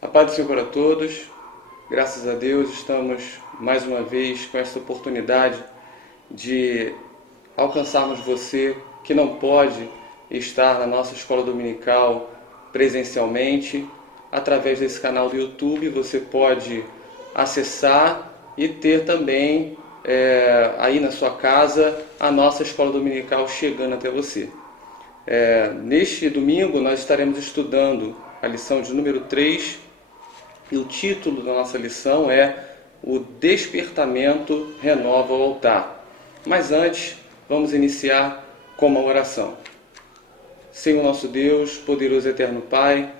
A paz do Senhor para todos. Graças a Deus estamos mais uma vez com essa oportunidade de alcançarmos você que não pode estar na nossa escola dominical presencialmente. Através desse canal do YouTube você pode acessar e ter também aí na sua casa a nossa escola dominical chegando até você. Neste domingo nós estaremos estudando a lição de número 3 e o título da nossa lição é O Despertamento Renova o Altar. Mas antes, vamos iniciar com uma oração. Senhor nosso Deus, poderoso e eterno Pai,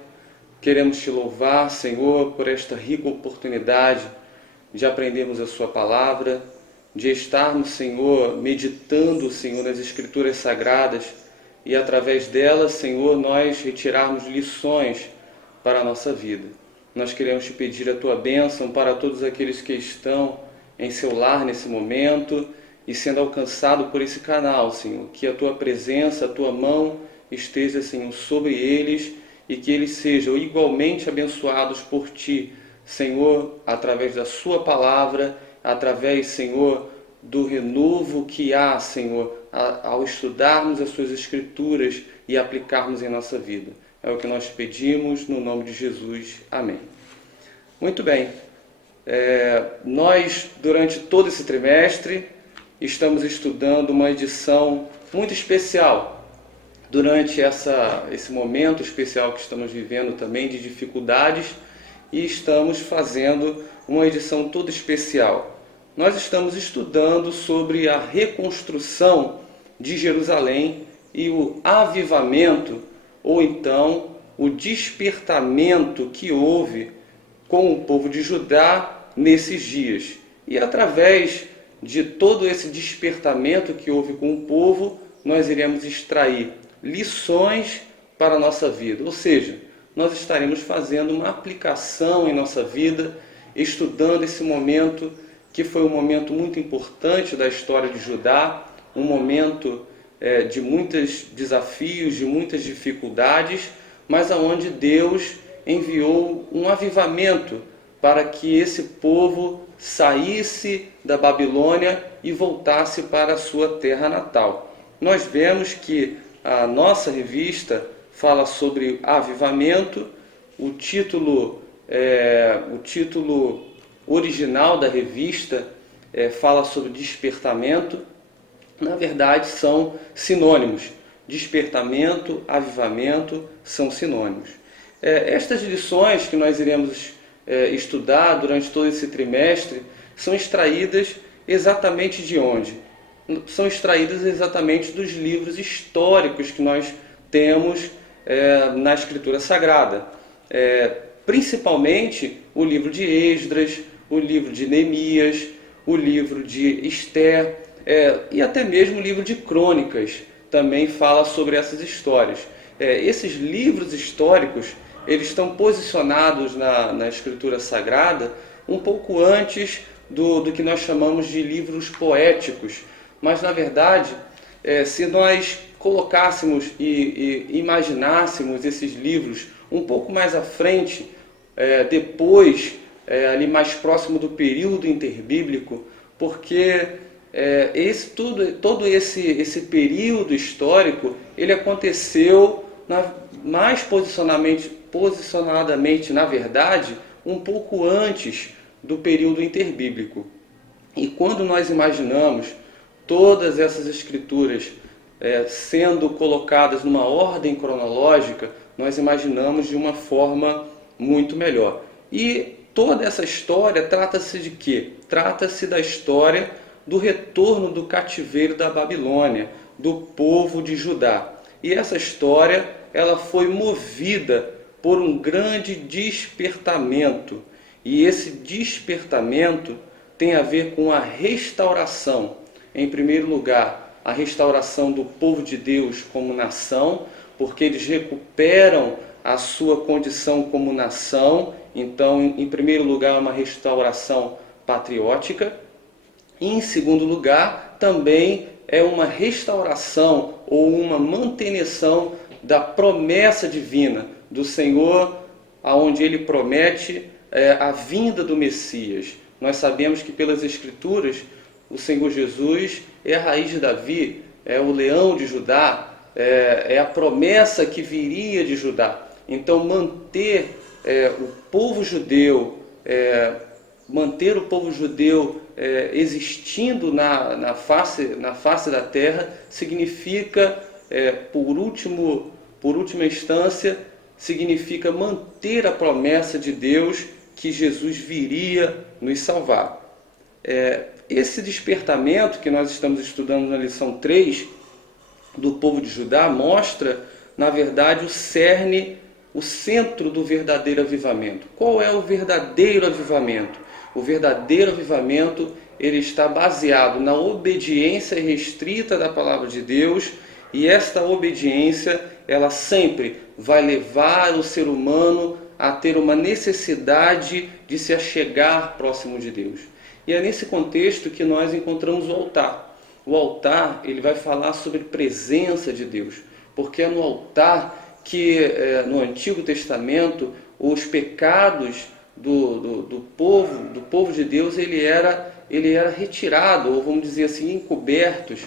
queremos te louvar, Senhor, por esta rica oportunidade de aprendermos a sua palavra, de estarmos, Senhor, meditando, Senhor, nas Escrituras Sagradas e através delas, Senhor, nós retirarmos lições para a nossa vida. Nós queremos te pedir a tua bênção para todos aqueles que estão em seu lar nesse momento e sendo alcançado por esse canal, Senhor. Que a tua presença, a tua mão esteja, Senhor, sobre eles e que eles sejam igualmente abençoados por ti, Senhor, através da sua palavra, através, Senhor, do renovo que há, Senhor, ao estudarmos as suas escrituras e aplicarmos em nossa vida. É o que nós pedimos no nome de Jesus. Amém. Muito bem. Nós, durante todo esse trimestre, estamos estudando uma edição muito especial. Durante esse momento especial que estamos vivendo também de dificuldades, e estamos fazendo uma edição toda especial. Nós estamos estudando sobre a reconstrução de Jerusalém e o avivamento, ou então o despertamento que houve com o povo de Judá nesses dias. E através de todo esse despertamento que houve com o povo, nós iremos extrair lições para a nossa vida. Ou seja, nós estaremos fazendo uma aplicação em nossa vida, estudando esse momento que foi um momento muito importante da história de Judá, um momento de muitos desafios, de muitas dificuldades, mas aonde Deus enviou um avivamento para que esse povo saísse da Babilônia e voltasse para a sua terra natal. Nós vemos que a nossa revista fala sobre avivamento, o título original da revista fala sobre despertamento. Na verdade, são sinônimos. Despertamento, avivamento são sinônimos. Estas lições que nós iremos estudar durante todo esse trimestre são extraídas exatamente de onde? São extraídas exatamente dos livros históricos que nós temos na Escritura Sagrada. Principalmente o livro de Esdras, o livro de Neemias, o livro de Esther, e até mesmo o livro de Crônicas também fala sobre essas histórias. Esses livros históricos, eles estão posicionados na Escritura Sagrada um pouco antes do que nós chamamos de livros poéticos. Mas, na verdade, se nós colocássemos e imaginássemos esses livros um pouco mais à frente, depois, ali mais próximo do período interbíblico, porque todo esse período histórico, ele aconteceu mais posicionadamente, na verdade, um pouco antes do período interbíblico. E quando nós imaginamos todas essas escrituras sendo colocadas numa ordem cronológica, nós imaginamos de uma forma muito melhor. E toda essa história trata-se de quê? Trata-se da história do retorno do cativeiro da Babilônia, do povo de Judá. E essa história, ela foi movida por um grande despertamento. E esse despertamento tem a ver com a restauração. Em primeiro lugar, a restauração do povo de Deus como nação, porque eles recuperam a sua condição como nação. Então, em primeiro lugar, uma restauração patriótica. E, em segundo lugar, também é uma restauração ou uma manutenção da promessa divina do Senhor onde ele promete a vinda do Messias. Nós sabemos que pelas Escrituras o Senhor Jesus é a raiz de Davi, é o leão de Judá, é a promessa que viria de Judá. Então manter o povo judeu, existindo na face da terra significa, por última instância, significa manter a promessa de Deus que Jesus viria nos salvar. Esse despertamento que nós estamos estudando na lição 3 do povo de Judá mostra, na verdade, o cerne, o centro do verdadeiro avivamento. Qual é o verdadeiro avivamento? O verdadeiro avivamento, ele está baseado na obediência restrita da palavra de Deus, e esta obediência, ela sempre vai levar o ser humano a ter uma necessidade de se achegar próximo de Deus. E é nesse contexto que nós encontramos o altar. O altar, ele vai falar sobre presença de Deus, porque é no altar que, no Antigo Testamento, os pecados do povo de Deus, ele era retirado, ou vamos dizer assim, encobertos,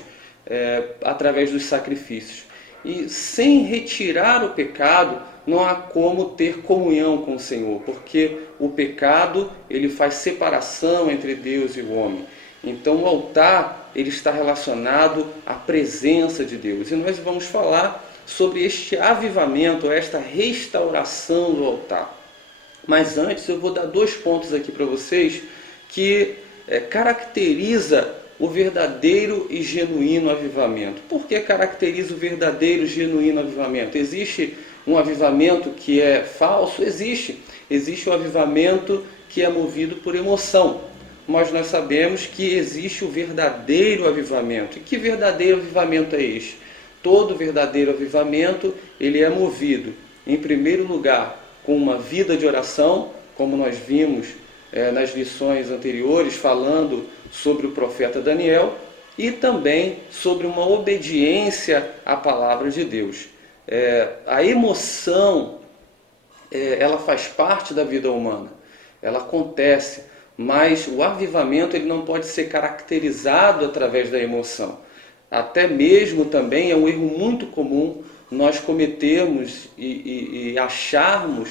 através dos sacrifícios. E sem retirar o pecado, não há como ter comunhão com o Senhor, porque o pecado, ele faz separação entre Deus e o homem. Então o altar, ele está relacionado à presença de Deus. E nós vamos falar sobre este avivamento, esta restauração do altar. Mas antes eu vou dar 2 pontos aqui para vocês que caracteriza o verdadeiro e genuíno avivamento. Por que caracteriza o verdadeiro e genuíno avivamento? Existe um avivamento que é falso? Existe. Existe um avivamento que é movido por emoção. Mas nós sabemos que existe o verdadeiro avivamento. E que verdadeiro avivamento é este? Todo verdadeiro avivamento, ele é movido, em primeiro lugar, com uma vida de oração, como nós vimos nas lições anteriores, falando sobre o profeta Daniel, e também sobre uma obediência à palavra de Deus. A emoção, ela faz parte da vida humana, ela acontece, mas o avivamento, ele não pode ser caracterizado através da emoção. Até mesmo também é um erro muito comum nós cometermos e acharmos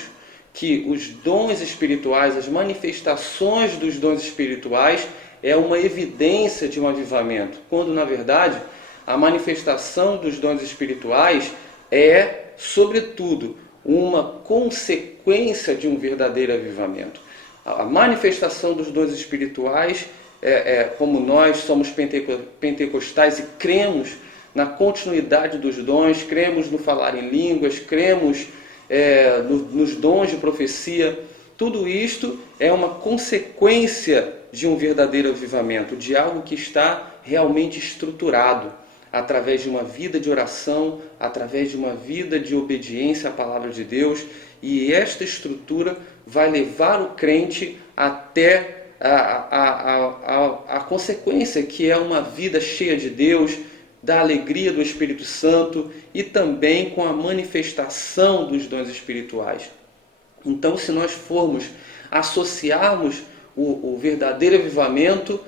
que os dons espirituais, as manifestações dos dons espirituais, é uma evidência de um avivamento, quando na verdade a manifestação dos dons espirituais é, sobretudo, uma consequência de um verdadeiro avivamento. A manifestação dos dons espirituais, como nós somos pentecostais e cremos na continuidade dos dons, cremos no falar em línguas, cremos nos dons de profecia, tudo isto é uma consequência de um verdadeiro avivamento, de algo que está realmente estruturado, através de uma vida de oração, através de uma vida de obediência à palavra de Deus, e esta estrutura vai levar o crente até a consequência, que é uma vida cheia de Deus, da alegria do Espírito Santo e também com a manifestação dos dons espirituais. Então, se nós formos associarmos o verdadeiro avivamento,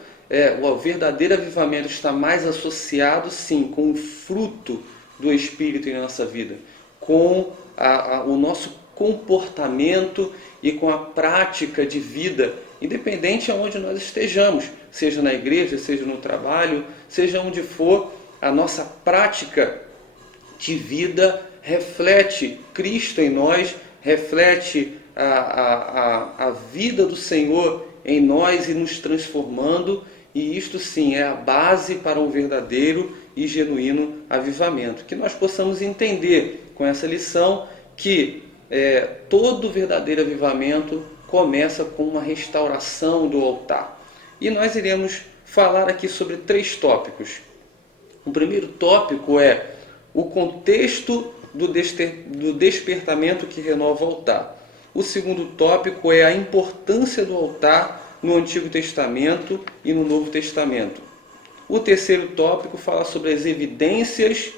o verdadeiro avivamento está mais associado, sim, com o fruto do Espírito em nossa vida, com o nosso comportamento e com a prática de vida, independente de onde nós estejamos, seja na igreja, seja no trabalho, seja onde for, a nossa prática de vida reflete Cristo em nós, reflete a vida do Senhor em nós e nos transformando, e isto sim é a base para um verdadeiro e genuíno avivamento. Que nós possamos entender com essa lição que todo verdadeiro avivamento começa com uma restauração do altar. E nós iremos falar aqui sobre 3 tópicos. O primeiro tópico é o contexto do despertamento que renova o altar. O segundo tópico é a importância do altar no Antigo Testamento e no Novo Testamento. O terceiro tópico fala sobre as evidências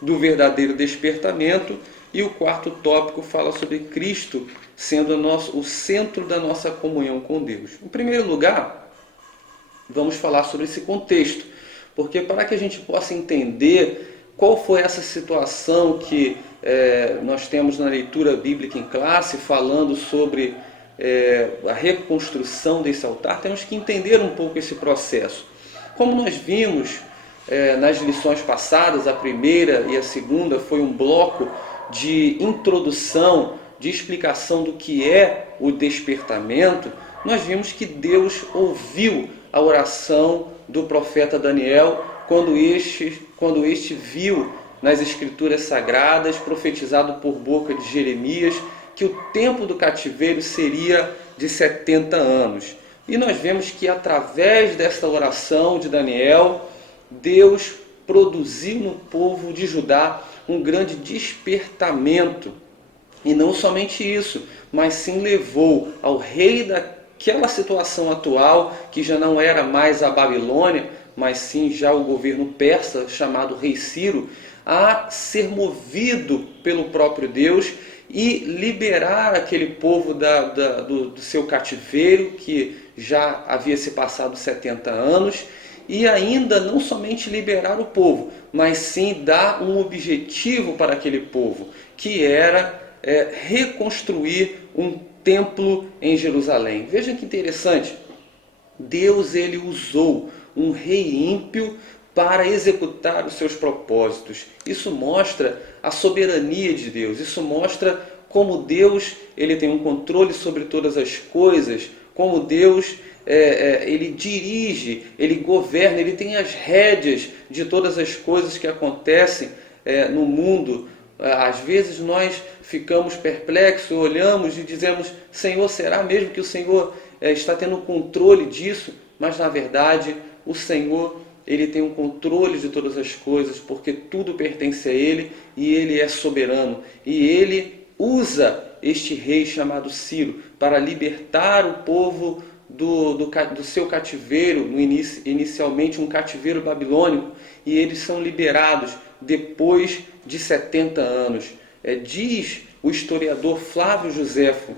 do verdadeiro despertamento. E o quarto tópico fala sobre Cristo sendo o centro da nossa comunhão com Deus. Em primeiro lugar, vamos falar sobre esse contexto, porque para que a gente possa entender qual foi essa situação que nós temos na leitura bíblica em classe, falando sobre a reconstrução desse altar, temos que entender um pouco esse processo. Como nós vimos nas lições passadas, a primeira e a segunda foi um bloco de introdução, de explicação do que é o despertamento. Nós vimos que Deus ouviu a oração do profeta Daniel quando este viu nas escrituras sagradas, profetizado por boca de Jeremias, que o tempo do cativeiro seria de 70 anos. E nós vemos que através desta oração de Daniel, Deus produziu no povo de Judá um grande despertamento. E não somente isso, mas sim levou ao rei daquela situação atual, que já não era mais a Babilônia, mas sim já o governo persa, chamado rei Ciro, a ser movido pelo próprio Deus e liberar aquele povo do seu cativeiro, que já havia se passado 70 anos, e ainda não somente liberar o povo, mas sim dar um objetivo para aquele povo, que era reconstruir um templo em Jerusalém. Veja que interessante, Deus ele usou um rei ímpio para executar os seus propósitos. Isso mostra a soberania de Deus, isso mostra como Deus ele tem um controle sobre todas as coisas, como Deus ele dirige, ele governa, ele tem as rédeas de todas as coisas que acontecem no mundo. Às vezes nós ficamos perplexos, olhamos e dizemos: Senhor, será mesmo que o Senhor está tendo controle disso? Mas na verdade o Senhor ele tem um controle de todas as coisas, porque tudo pertence a Ele e Ele é soberano. E Ele usa este rei chamado Ciro para libertar o povo do seu cativeiro, inicialmente um cativeiro babilônico, e eles são liberados depois de 70 anos. Diz o historiador Flávio Joséfo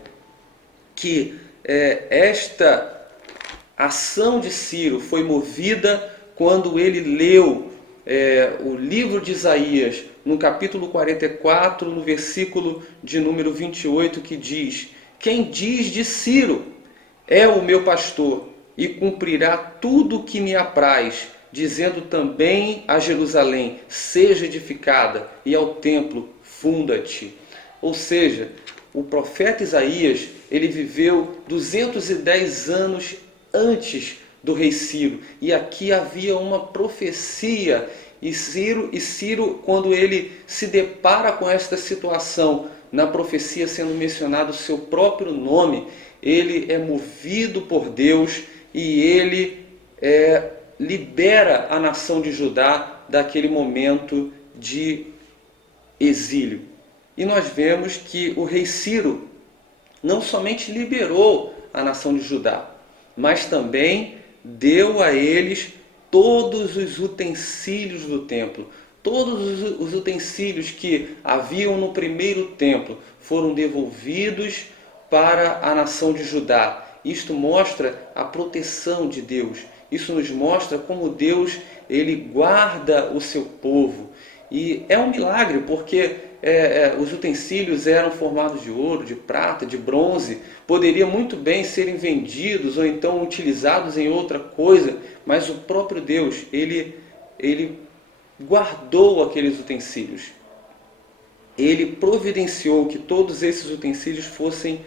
que esta ação de Ciro foi movida quando ele leu o livro de Isaías, no capítulo 44, no versículo de número 28, que diz: quem diz de Ciro é o meu pastor e cumprirá tudo o que me apraz, dizendo também a Jerusalém: seja edificada, e ao templo: funda-te. Ou seja, o profeta Isaías ele viveu 210 anos antes do rei Ciro, e aqui havia uma profecia, e Ciro, quando ele se depara com esta situação, na profecia sendo mencionado o seu próprio nome, ele é movido por Deus e ele libera a nação de Judá daquele momento de exílio. E nós vemos que o rei Ciro não somente liberou a nação de Judá, mas também deu a eles todos os utensílios do templo. Todos os utensílios que haviam no primeiro templo foram devolvidos para a nação de Judá. Isto mostra a proteção de Deus. Isso nos mostra como Deus ele guarda o seu povo. E é um milagre, porque os utensílios eram formados de ouro, de prata, de bronze. Poderiam muito bem serem vendidos ou então utilizados em outra coisa, mas o próprio Deus, ele guardou aqueles utensílios. Ele providenciou que todos esses utensílios fossem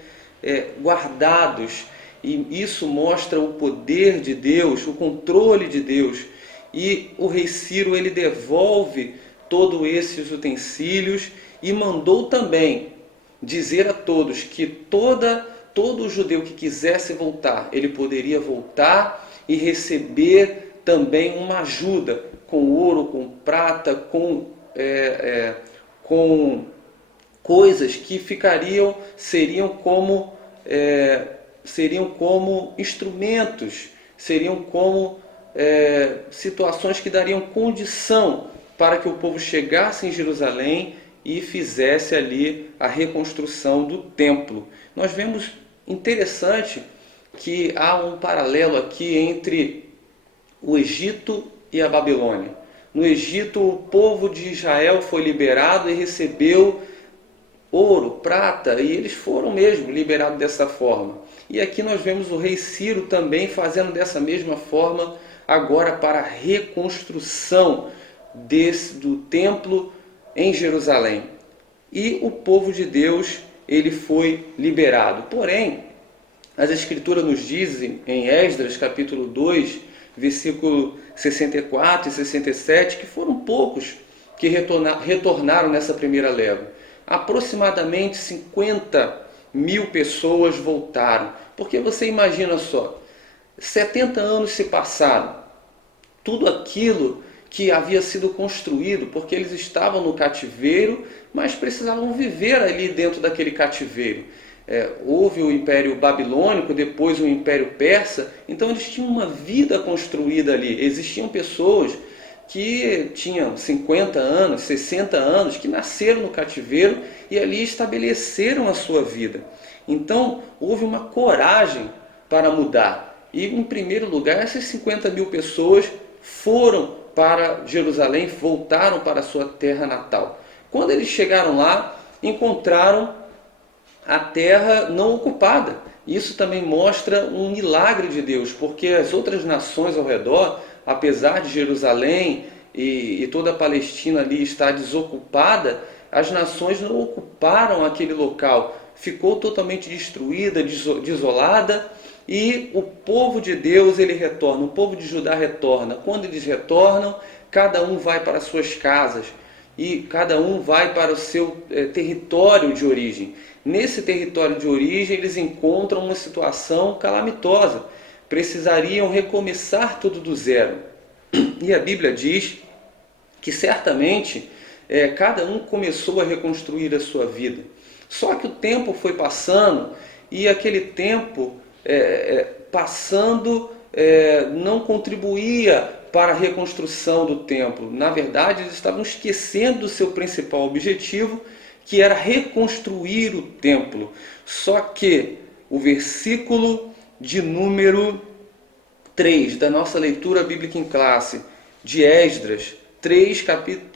guardados. E isso mostra o poder de Deus, o controle de Deus. E o rei Ciro ele devolve todos esses utensílios e mandou também dizer a todos que todo judeu que quisesse voltar, ele poderia voltar e receber também uma ajuda com ouro, com prata, com coisas que seriam como instrumentos, seriam como situações que dariam condição para que o povo chegasse em Jerusalém e fizesse ali a reconstrução do templo. Nós vemos interessante que há um paralelo aqui entre o Egito e a Babilônia. No Egito, o povo de Israel foi liberado e recebeu ouro, prata, e eles foram mesmo liberados dessa forma. E aqui nós vemos o rei Ciro também fazendo dessa mesma forma, agora para a reconstrução do templo em Jerusalém. E o povo de Deus, ele foi liberado. Porém, as Escrituras nos dizem, em Esdras capítulo 2, versículo 64 e 67, que foram poucos que retornaram nessa primeira leva. Aproximadamente 50.000 pessoas voltaram. Porque você imagina só, 70 anos se passaram, tudo aquilo que havia sido construído, porque eles estavam no cativeiro, mas precisavam viver ali dentro daquele cativeiro. Houve o Império Babilônico, depois o Império Persa, então eles tinham uma vida construída ali. Existiam pessoas que tinham 50 anos, 60 anos, que nasceram no cativeiro e ali estabeleceram a sua vida. Então houve uma coragem para mudar. E em primeiro lugar, essas 50.000 pessoas foram para Jerusalém, voltaram para a sua terra natal. Quando eles chegaram lá, encontraram a terra não ocupada. Isso também mostra um milagre de Deus, porque as outras nações ao redor, apesar de Jerusalém e toda a Palestina ali estar desocupada, as nações não ocuparam aquele local. Ficou totalmente destruída, desolada, e o povo de Deus ele retorna, o povo de Judá retorna. Quando eles retornam, cada um vai para as suas casas e cada um vai para o seu território de origem. Nesse território de origem eles encontram uma situação calamitosa, precisariam recomeçar tudo do zero. E a Bíblia diz que certamente cada um começou a reconstruir a sua vida. Só que o tempo foi passando e aquele tempo passando não contribuía para a reconstrução do templo. Na verdade, eles estavam esquecendo do seu principal objetivo, que era reconstruir o templo. Só que o versículo de número 3 da nossa leitura bíblica em classe, de Esdras 3,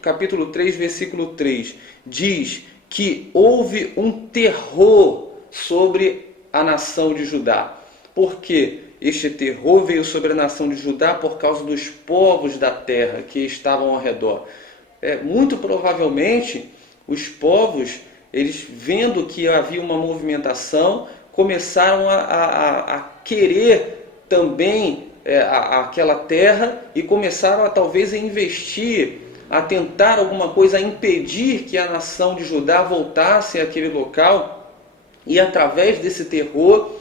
capítulo 3, versículo 3, diz que houve um terror sobre a nação de Judá. Por quê? Este terror veio sobre a nação de Judá por causa dos povos da terra que estavam ao redor. Muito provavelmente, os povos, eles vendo que havia uma movimentação, começaram a querer também aquela terra e começaram a talvez a investir, a tentar alguma coisa, a impedir que a nação de Judá voltasse àquele local. E através desse terror,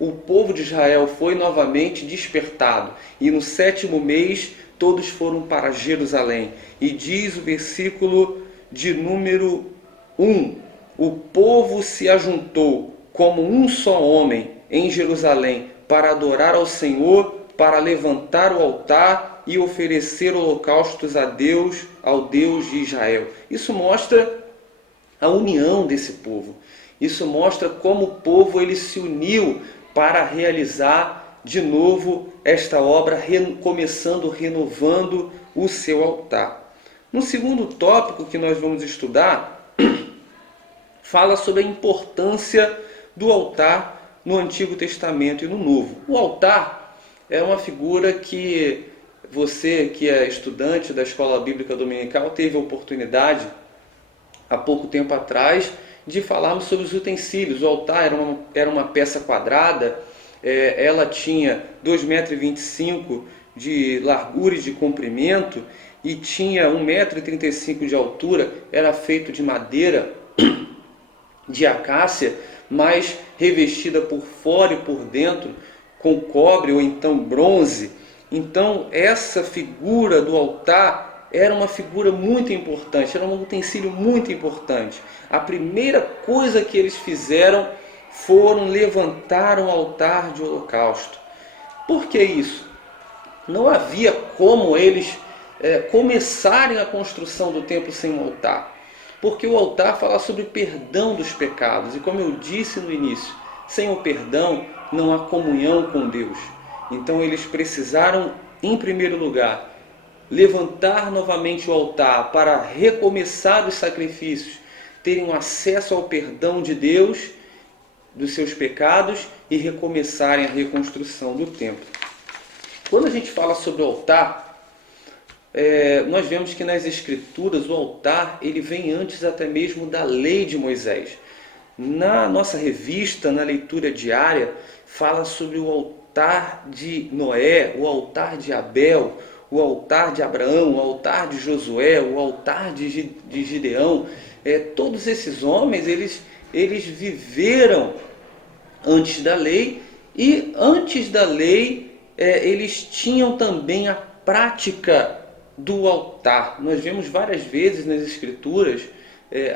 o povo de Israel foi novamente despertado. E no 7º mês, todos foram para Jerusalém. E diz o versículo de número 1: o povo se ajuntou como um só homem em Jerusalém para adorar ao Senhor, para levantar o altar e oferecer holocaustos a Deus, ao Deus de Israel. Isso mostra a união desse povo. Isso mostra como o povo ele se uniu para realizar de novo esta obra, começando, renovando o seu altar. No segundo tópico que nós vamos estudar, fala sobre a importância do altar no Antigo Testamento e no Novo. O altar é uma figura que você, que é estudante da Escola Bíblica Dominical, teve a oportunidade, há pouco tempo atrás, de falarmos sobre os utensílios. O altar era uma peça quadrada, ela tinha 2,25 m de largura e de comprimento e tinha 1,35 m de altura, era feito de madeira de acácia, mas revestida por fora e por dentro com cobre ou então bronze. Então essa figura do altar era uma figura muito importante, era um utensílio muito importante. A primeira coisa que eles fizeram foram levantar um altar de holocausto. Por que isso? Não havia como eles começarem a construção do templo sem um altar. Porque o altar fala sobre o perdão dos pecados. E como eu disse no início, sem o perdão não há comunhão com Deus. Então eles precisaram, em primeiro lugar, levantar novamente o altar para recomeçar os sacrifícios, terem acesso ao perdão de Deus dos seus pecados e recomeçarem a reconstrução do templo. Quando a gente fala sobre o altar, nós vemos que nas Escrituras o altar ele vem antes até mesmo da lei de Moisés. Na nossa revista, na leitura diária, fala sobre o altar de Noé, o altar de Abel, o altar de Abraão, o altar de Josué, o altar de Gideão. Todos esses homens, eles viveram antes da lei, e antes da lei eles tinham também a prática do altar. Nós vemos várias vezes nas Escrituras,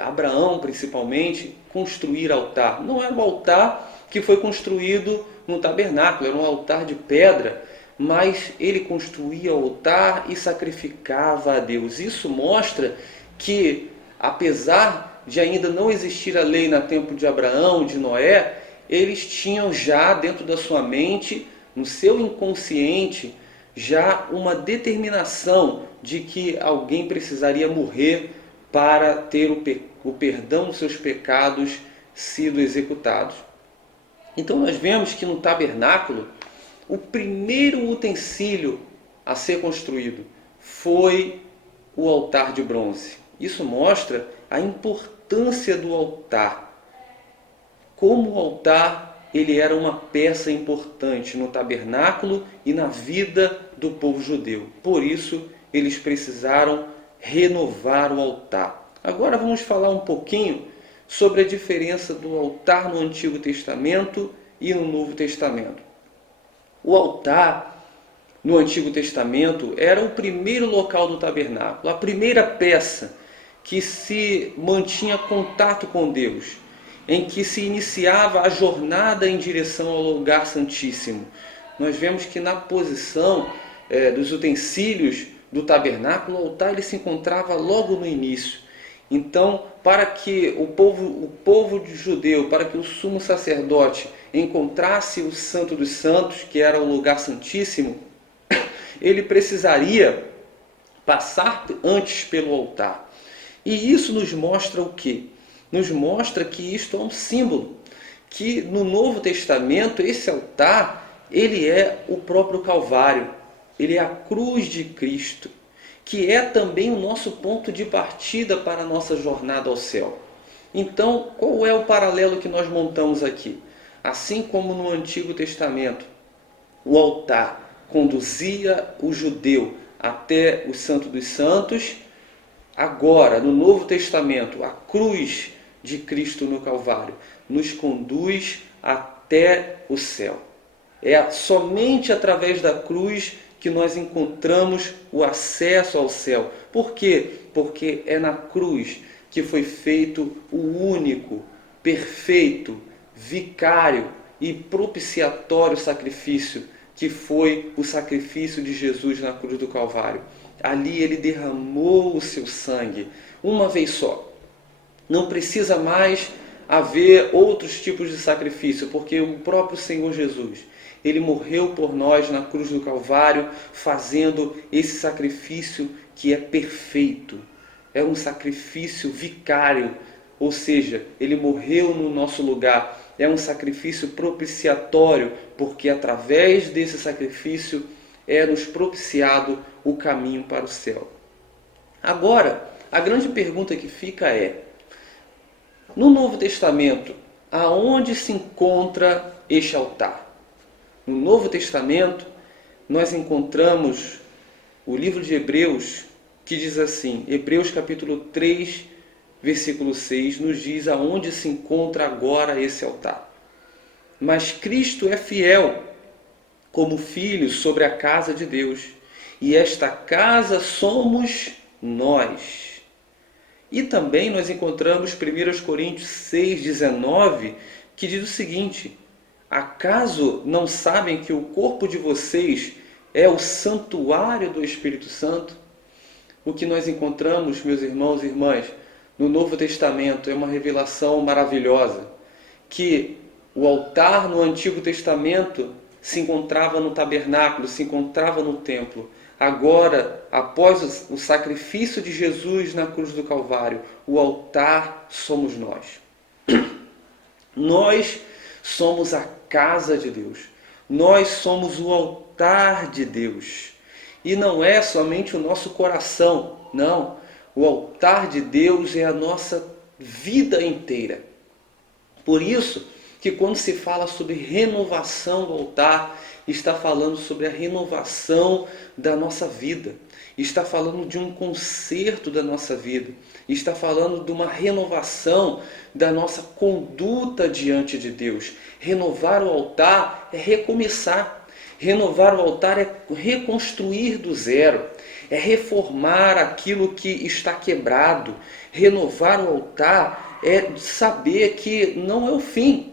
Abraão principalmente, construir altar. Não era o altar que foi construído no tabernáculo, era um altar de pedra, mas ele construía o altar e sacrificava a Deus. Isso mostra que, apesar de ainda não existir a lei no tempo de Abraão, de Noé, eles tinham já dentro da sua mente, no seu inconsciente, já uma determinação de que alguém precisaria morrer para ter o perdão dos seus pecados sido executados. Então nós vemos que no tabernáculo, o primeiro utensílio a ser construído foi o altar de bronze. Isso mostra a importância do altar. Como o altar ele era uma peça importante no tabernáculo e na vida do povo judeu. Por isso, eles precisaram renovar o altar. Agora vamos falar um pouquinho sobre a diferença do altar no Antigo Testamento e no Novo Testamento. O altar no Antigo Testamento era o primeiro local do tabernáculo, a primeira peça que se mantinha contato com Deus, em que se iniciava a jornada em direção ao lugar santíssimo. Nós vemos que na posição dos utensílios do tabernáculo, o altar ele se encontrava logo no início. Então, para que o povo judeu, para que o sumo sacerdote encontrasse o Santo dos Santos, que era o lugar santíssimo, ele precisaria passar antes pelo altar. E isso nos mostra o quê? Nos mostra que isto é um símbolo, que no Novo Testamento esse altar, ele é o próprio Calvário, ele é a cruz de Cristo, que é também o nosso ponto de partida para a nossa jornada ao céu. Então, qual é o paralelo que nós montamos aqui? Assim como no Antigo Testamento, o altar conduzia o judeu até o Santo dos Santos, agora, no Novo Testamento, a cruz de Cristo no Calvário nos conduz até o céu. É somente através da cruz que nós encontramos o acesso ao céu. Por quê? Porque é na cruz que foi feito o único, perfeito, vicário e propiciatório sacrifício, que foi o sacrifício de Jesus na cruz do Calvário. Ali ele derramou o seu sangue, uma vez só. Não precisa mais haver outros tipos de sacrifício, porque o próprio Senhor Jesus, ele morreu por nós na cruz do Calvário, fazendo esse sacrifício que é perfeito. É um sacrifício vicário, ou seja, ele morreu no nosso lugar. É um sacrifício propiciatório, porque através desse sacrifício é nos propiciado o caminho para o céu. Agora, a grande pergunta que fica é: no Novo Testamento, aonde se encontra este altar? No Novo Testamento, nós encontramos o livro de Hebreus, que diz assim, Hebreus capítulo 3, versículo 6, nos diz aonde se encontra agora esse altar. Mas Cristo é fiel como filho sobre a casa de Deus, e esta casa somos nós. E também nós encontramos 1 Coríntios 6,19, que diz o seguinte: acaso não sabem que o corpo de vocês é o santuário do Espírito Santo? O que nós encontramos, meus irmãos e irmãs, no Novo Testamento é uma revelação maravilhosa, que o altar no Antigo Testamento se encontrava no tabernáculo, se encontrava no templo. Agora, após o sacrifício de Jesus na cruz do Calvário, o altar somos nós. Nós somos a casa de Deus. Nós somos o altar de Deus. E não é somente o nosso coração, não. O altar de Deus é a nossa vida inteira. Por isso que quando se fala sobre renovação do altar, está falando sobre a renovação da nossa vida. Está falando de um conserto da nossa vida. Está falando de uma renovação da nossa conduta diante de Deus. Renovar o altar é recomeçar. Renovar o altar é reconstruir do zero. É reformar aquilo que está quebrado. Renovar o altar é saber que não é o fim.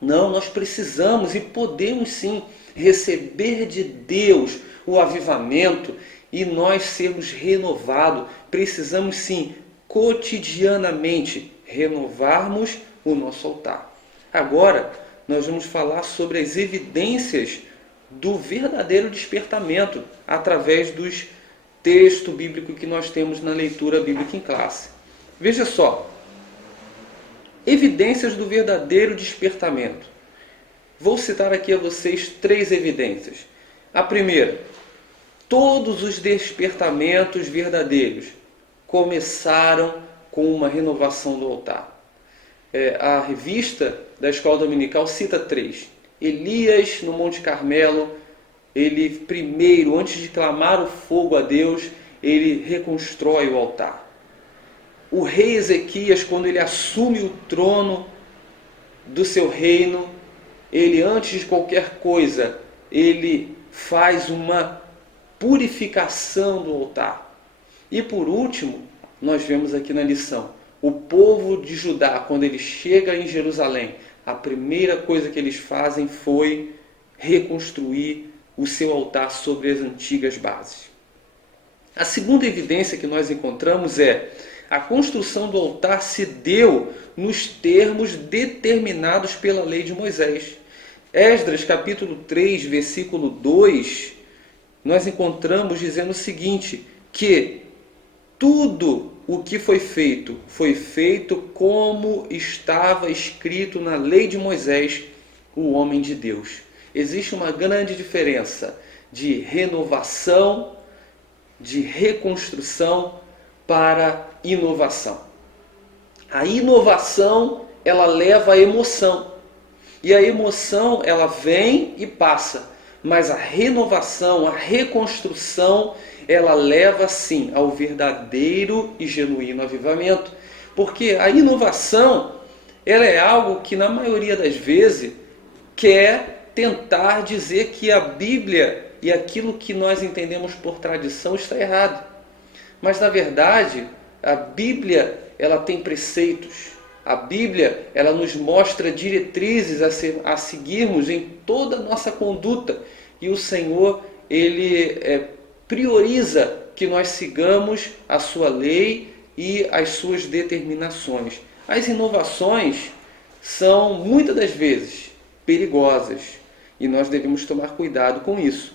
Não, nós precisamos e podemos sim receber de Deus o avivamento e nós sermos renovados. Precisamos sim, cotidianamente, renovarmos o nosso altar. Agora, nós vamos falar sobre as evidências do verdadeiro despertamento através dos textos bíblicos que nós temos na leitura bíblica em classe. Veja só. Evidências do verdadeiro despertamento. Vou citar aqui a vocês 3 evidências. A primeira, todos os despertamentos verdadeiros começaram com uma renovação do altar. A revista da Escola Dominical cita 3. Elias, no Monte Carmelo, ele primeiro, antes de clamar o fogo a Deus, ele reconstrói o altar. O rei Ezequias, quando ele assume o trono do seu reino, ele, antes de qualquer coisa, ele faz uma purificação do altar. E por último, nós vemos aqui na lição, o povo de Judá, quando ele chega em Jerusalém, a primeira coisa que eles fazem foi reconstruir o seu altar sobre as antigas bases. A segunda evidência que nós encontramos é a construção do altar se deu nos termos determinados pela lei de Moisés. Esdras, capítulo 3, versículo 2, nós encontramos dizendo o seguinte, que tudo o que foi feito como estava escrito na lei de Moisés, o homem de Deus. Existe uma grande diferença de renovação, de reconstrução para inovação. A inovação, ela leva a emoção. E a emoção, ela vem e passa. Mas a renovação, a reconstrução, ela leva sim ao verdadeiro e genuíno avivamento. Porque a inovação, ela é algo que na maioria das vezes quer tentar dizer que a Bíblia e aquilo que nós entendemos por tradição está errado. Mas na verdade, a Bíblia, ela tem preceitos. A Bíblia, ela nos mostra diretrizes a seguirmos em toda a nossa conduta. E o Senhor, ele prioriza que nós sigamos a sua lei e as suas determinações. As inovações são, muitas das vezes, perigosas. E nós devemos tomar cuidado com isso.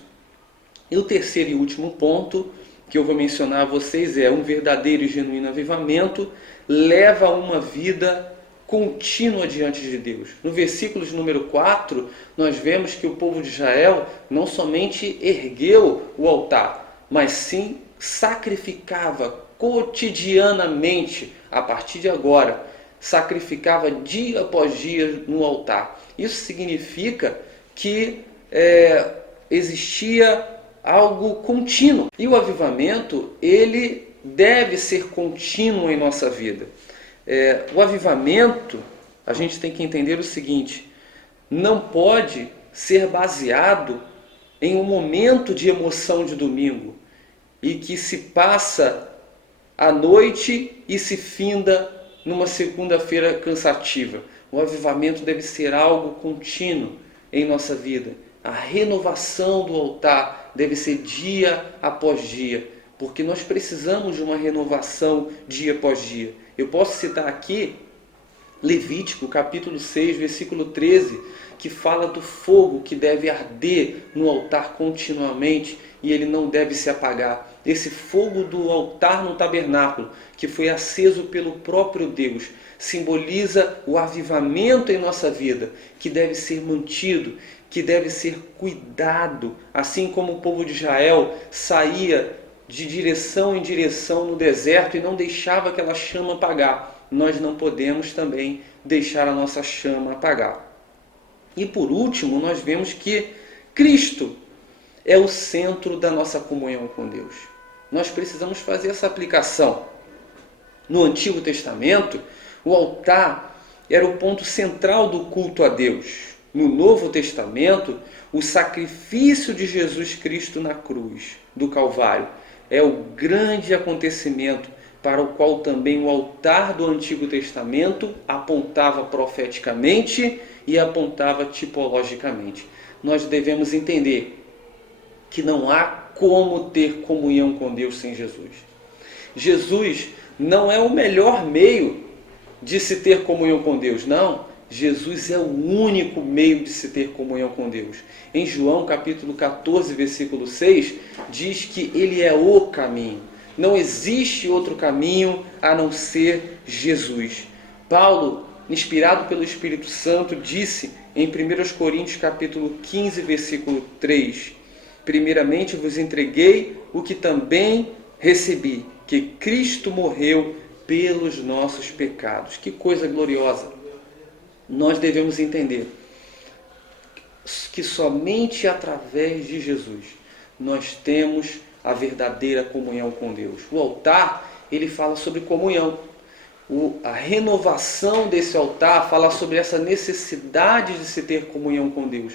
E o terceiro e último ponto que eu vou mencionar a vocês é um verdadeiro e genuíno avivamento leva a uma vida contínua diante de Deus. No versículo de número 4, nós vemos que o povo de Israel não somente ergueu o altar, mas sim sacrificava cotidianamente, a partir de agora, sacrificava dia após dia no altar. Isso significa que existia algo contínuo. E o avivamento, ele deve ser contínuo em nossa vida. O avivamento, a gente tem que entender o seguinte, não pode ser baseado em um momento de emoção de domingo e que se passa à noite e se finda numa segunda-feira cansativa. O avivamento deve ser algo contínuo em nossa vida. A renovação do altar deve ser dia após dia, porque nós precisamos de uma renovação dia após dia. Eu posso citar aqui Levítico, capítulo 6, versículo 13, que fala do fogo que deve arder no altar continuamente e ele não deve se apagar. Esse fogo do altar no tabernáculo, que foi aceso pelo próprio Deus, simboliza o avivamento em nossa vida, que deve ser mantido, que deve ser cuidado, assim como o povo de Israel saía de direção em direção no deserto e não deixava aquela chama apagar. Nós não podemos também deixar a nossa chama apagar. E por último, nós vemos que Cristo é o centro da nossa comunhão com Deus. Nós precisamos fazer essa aplicação. No Antigo Testamento, o altar era o ponto central do culto a Deus. No Novo Testamento, o sacrifício de Jesus Cristo na cruz do Calvário é o grande acontecimento para o qual também o altar do Antigo Testamento apontava profeticamente e apontava tipologicamente. Nós devemos entender que não há como ter comunhão com Deus sem Jesus. Jesus não é o melhor meio de se ter comunhão com Deus, não. Jesus é o único meio de se ter comunhão com Deus. Em João capítulo 14, versículo 6, diz que Ele é o caminho. Não existe outro caminho a não ser Jesus. Paulo, inspirado pelo Espírito Santo, disse em 1 Coríntios capítulo 15, versículo 3, primeiramente vos entreguei o que também recebi, que Cristo morreu pelos nossos pecados. Que coisa gloriosa! Nós devemos entender que somente através de Jesus nós temos a verdadeira comunhão com Deus. O altar, ele fala sobre comunhão. A renovação desse altar fala sobre essa necessidade de se ter comunhão com Deus.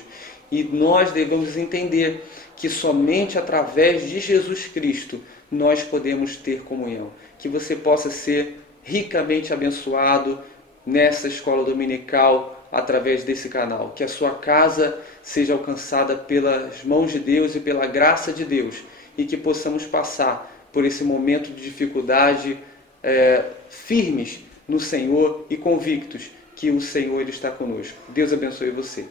E nós devemos entender que somente através de Jesus Cristo nós podemos ter comunhão. Que você possa ser ricamente abençoado nessa escola dominical através desse canal. Que a sua casa seja alcançada pelas mãos de Deus e pela graça de Deus. E que possamos passar por esse momento de dificuldade firmes no Senhor e convictos que o Senhor ele está conosco. Deus abençoe você.